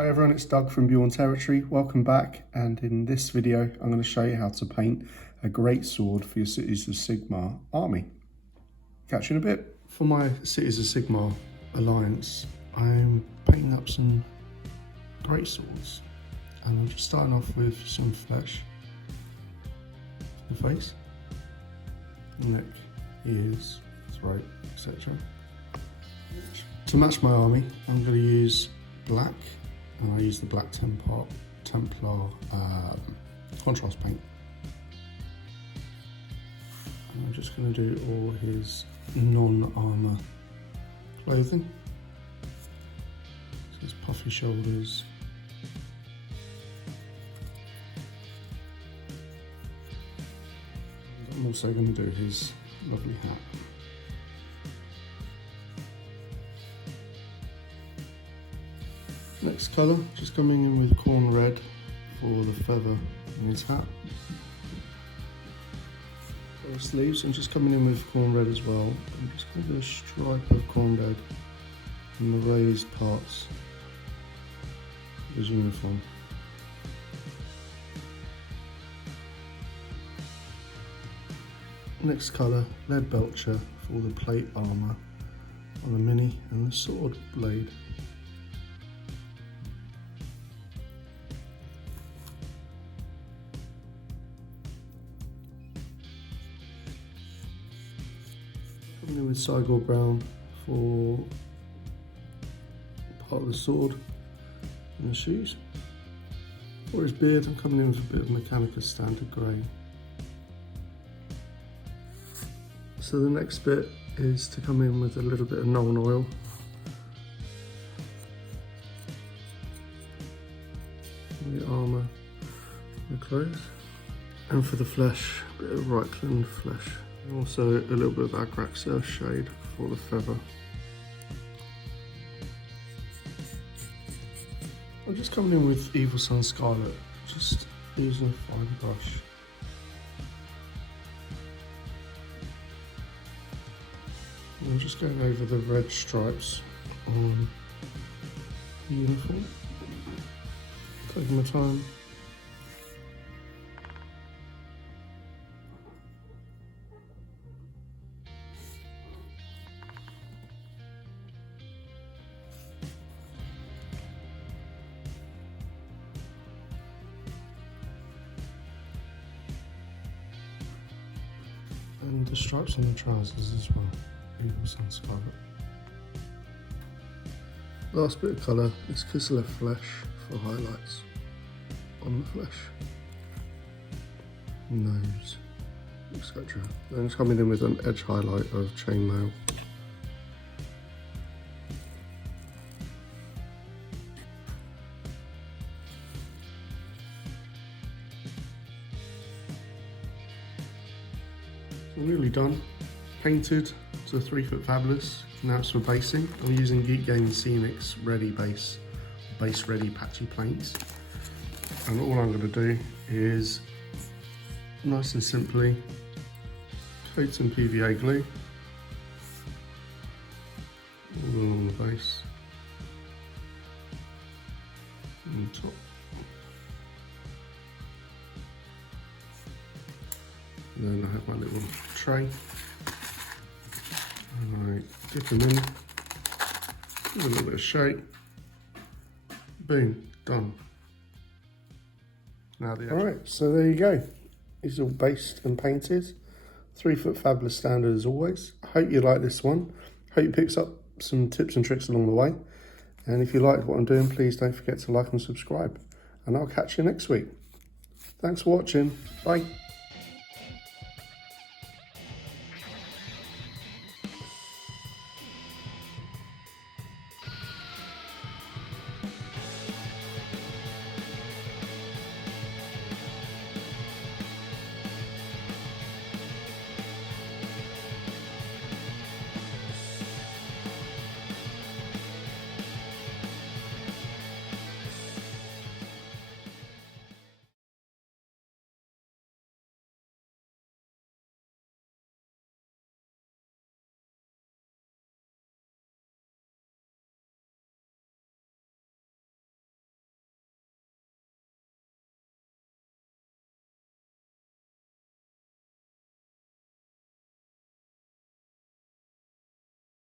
Hi everyone, it's Doug from Bjorn Territory. Welcome back, and in this video I'm going to show you how to paint a greatsword for your Cities of Sigmar army. Catch you in a bit. For my Cities of Sigmar alliance, I'm painting up some greatswords, and I'm just starting off with some flesh for the face, neck, ears, throat, etc. To match my army, I'm going to use black, and I use the black Templar contrast paint. And I'm just going to do all his non-armour clothing. So his puffy shoulders, and I'm also going to do his lovely hat. Next colour, just coming in with corn red for the feather in his hat. For the sleeves, I'm just coming in with corn red as well. I'm just going to do a stripe of corn red in the raised parts of his uniform. Next colour, lead belcher for the plate armour on the mini and the sword blade. Coming in with Sigor brown for part of the sword and the shoes. For his beard, I'm coming in with a bit of Mechanicus standard grey. So the next bit is to come in with a little bit of Nuln oil. The armour, the clothes, and for the flesh, a bit of Reichland flesh. And also a little bit of Agrax shade for the feather. I'm just coming in with Evil Sun Scarlet, just using a fine brush. I'm just going over the red stripes on the uniform, taking my time. And the stripes on the trousers as well. Evil Sun Scarlet. Last bit of colour is Kislev flesh for highlights on the flesh, nose, etc. Then it's coming in with an edge highlight of chainmail. So nearly done. Painted to 3 foot fabulous. Now it's for basing. I'm using Geek Gaming Scenics Ready base ready patchy paints. And all I'm going to do is, nice and simply, coat some PVA glue all along the base and the top. And then I have my little tray. And I dip them in, give a little bit of shake, boom, done. Now Alright, so there you go. It's all based and painted. 3 foot fabulous standard as always. I hope you like this one. Hope you picked up some tips and tricks along the way. And if you liked what I'm doing, please don't forget to like and subscribe. And I'll catch you next week. Thanks for watching. Bye.